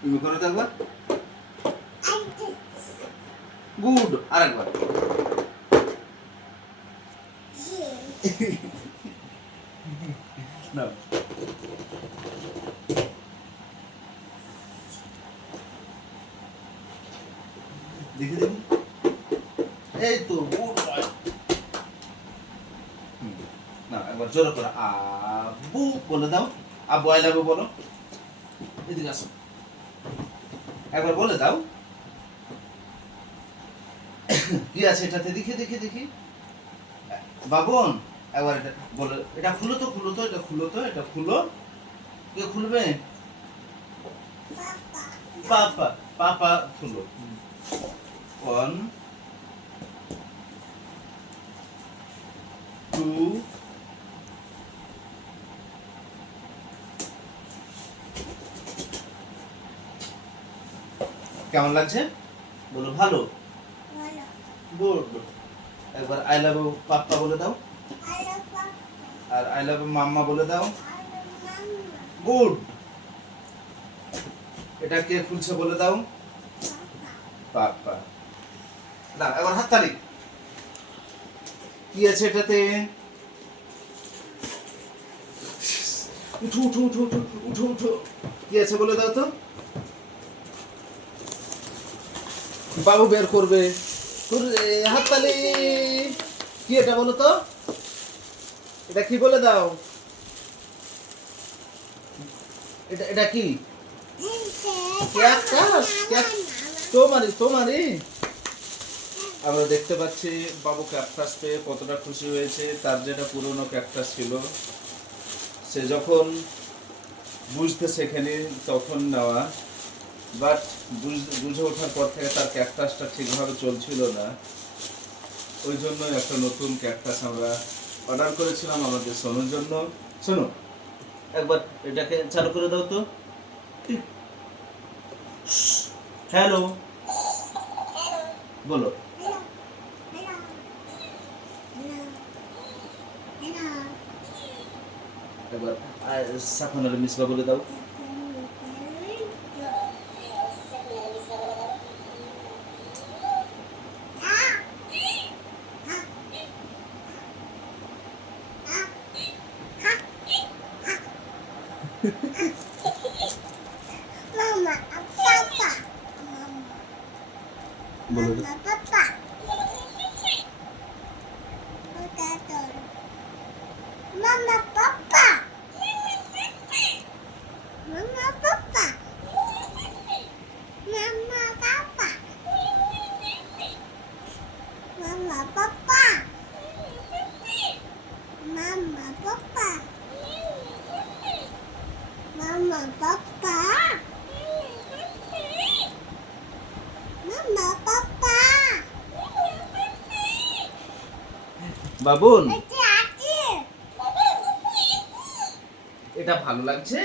তুমি করো তো একবার। গুড, আরেকবার। না, দেখি দেখি। এই তো গুড বয়। না, একবার জোরে করো। আব্বু বলে দাও। আব্বু আই লাভ ইউ বলো। এদিকে আসো, একবার বলে দাও। কি আছে এটাতে? দেখি দেখি দেখি। বাবন, একবার এটা বলে। এটা খুলো তো, খুলো তো, এটা খুলো তো, এটা খুলো। কে খুলবে? পাপা। পাপা খুলো। 1 2 কেমন লাগছে বলো? ভালো, গুড। একবার আই লাভ ইউ পাপ্পা বলে দাও। আর আই লাভ ইউ মাম্মা বলে দাও। গুড। এটা কে খুলছে বলে দাও? পাপ্পা। দাও একবার হাততালি। কি আছে এটাতে? উঠো উঠো উঠো উঠো উঠো উঠো। কি আছে বলে দাও তো। বাবু বের করবে। হাততালি। কি এটা বলো তো? এটা কি বলে দাও? এটা এটা কি? ক্যাকটাস। তোমারই তোমারই। আমরা দেখতে পাচ্ছি বাবু ক্যাকটাস পেয়ে কতটা খুশি হয়েছে। তার যেটা পুরনো ক্যাকটাস ছিল, সে যখন বুঝতে শেখেনি তখন নেওয়া, বাট বুঝে ওঠার পর থেকে তার ক্যাকটাসটা ঠিকভাবে চলছিল না। ওই জন্য একটা নতুন ক্যাকটাস আমরা অর্ডার করেছিলাম আমাদের সোনুর জন্য। শোনো, একবার এটাকে চালু করে দাও তো। হ্যালো বলো। একবার সাফান আলী মিসবা বলে দাও। Mama, papa. বলো Mama, papa. Potato. Mama, papa. Mama, papa. Mama, papa. Mama, papa. Mama, papa. Mama, papa. Mama, papa. বাবুন, এটা আছে। এটা ভালো লাগছে?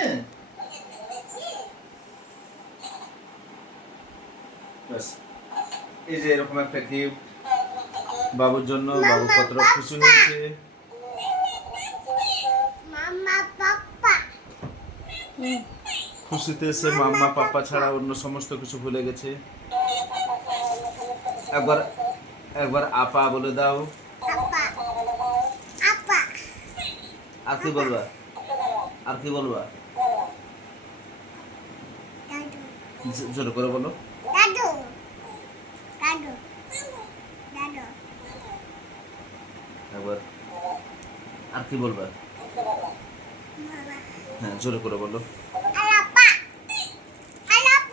ব্যাস, এই যে এরকম একটা গিফট বাবুর জন্য। বাবু কতটা খুশি হয়েছে। Mama, papa. খুশিতে সে মাম্মা পাপ্পা ছাড়া অন্য সমস্ত কিছু ভুলে গেছে। একবার একবার আপা বলে দাও। Apa? Apa? আর কি বলবা? আর কি বলবা? Dadu. জোরে করে বলো। Dadu. Dadu. Dadu. একবার আর কি বলবা? Mama. হ্যাঁ, জোরে করে বলো।